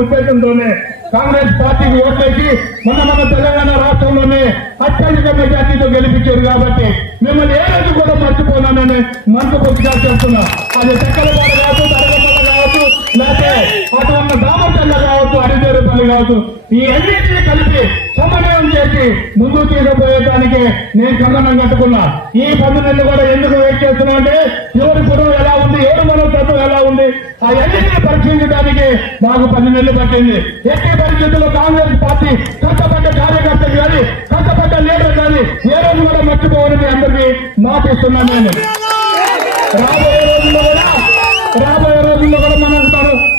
ఉద్దేశంతోనే కాంగ్రెస్ పార్టీకి ఓట్లేసి మన తెలంగాణ రాష్ట్రంలోనే అత్యధిక మెజార్టీతో గెలిపించారు కాబట్టి మిమ్మల్ని ఏ రోజు కూడా మర్చిపోనానని మనసు పూర్తిగా చెప్తున్నా. అది చక్కలపాడు కావచ్చు, తరగమల్ల కావచ్చు, లేకపోతే అటు ఉన్న దామచల్ల కావచ్చు, అడిదేరుపల్లి కావచ్చు, ఈ అన్నింటినీ కలిపి సమన్వయం చేసి ముందుకు తీసుకుపోయేదానికి నేను కంగనం కట్టుకున్నా. ఈ 10 నెలలు కూడా ఎందుకు వెయిట్ చేస్తున్నా అంటే ఎవరి పొడవు ఎలా ఉంది, ఎవరి మనోతత్వం ఎలా ఉంది, ఆ అన్నింటినీ పరీక్షించడానికి నాకు 10 నెలలు పట్టింది. ఎట్టి పరిస్థితుల్లో కాంగ్రెస్ పార్టీ కష్టపడ్డ కార్యకర్తలు కానీ కష్టపడ్డ లీడర్ కానీ ఏ రోజు కూడా మర్చిపోవాలని అందరికీ మాటిస్తున్నాను. నేను రాబోయే రోజుల్లో కూడా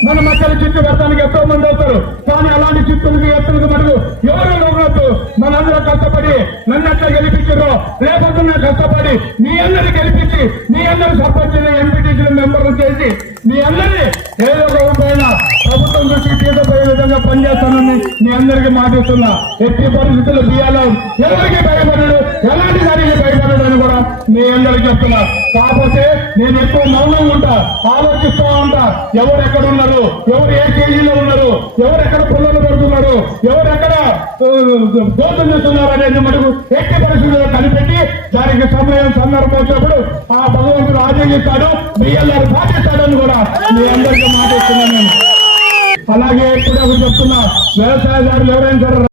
మన మధ్యలో చిత్తు పెట్టడానికి ఎంతో మంది అవుతారు. కానీ అలాంటి చిత్తులకి ఎత్తులకు మనకు ఎవరు లోకద్దు. మనందరూ కష్టపడి నన్ను ఎట్లా గెలిపించారో రేపొద్దున కష్టపడి మీ అందరినీ గెలిపించి మీ అందరూ సర్పంచ్ ఎంపీటీసీ మెంబర్లు చేసి మీ అందరినీ ఏదో ఒక రూపాయన ప్రభుత్వం దృష్టికి తీసుకుపోయే విధంగా పనిచేస్తానని మీ అందరికీ మాటిస్తున్నా. ఎట్టి పరిస్థితుల్లో బియ్యాలో ఎవరికి భయపడడు, ఎలాంటి దానికి భయపడడు అని కూడా మీ అందరికీ చెప్తున్నా. కాకపోతే నేను ఎక్కువ మౌనంగా ఉంటా, ఆలోచిస్తూ ఉంటా. ఎవరు ఎక్కడ ఉన్నారు, ఎవరు ఏ స్టేజీలో ఉన్నారు, ఎవరు ఎక్కడ పుల్లలు పడుతున్నారు, ఎవరు ఎక్కడ దోషం చేస్తున్నారు అనేది మనకు ఎట్టి పరిస్థితుల్లో కనిపెట్టి దానికి సమయం సందర్భం వచ్చినప్పుడు ఆ భగవంతుడు ఆదేశిస్తాడు, బియ్యాలు పాటిస్తాడని కూడా మీ అందరికీ మాటిస్తున్నాను. అలాగే ఇప్పుడు చెప్తున్నా, వ్యవసాయదారులు ఎవరైనా సరే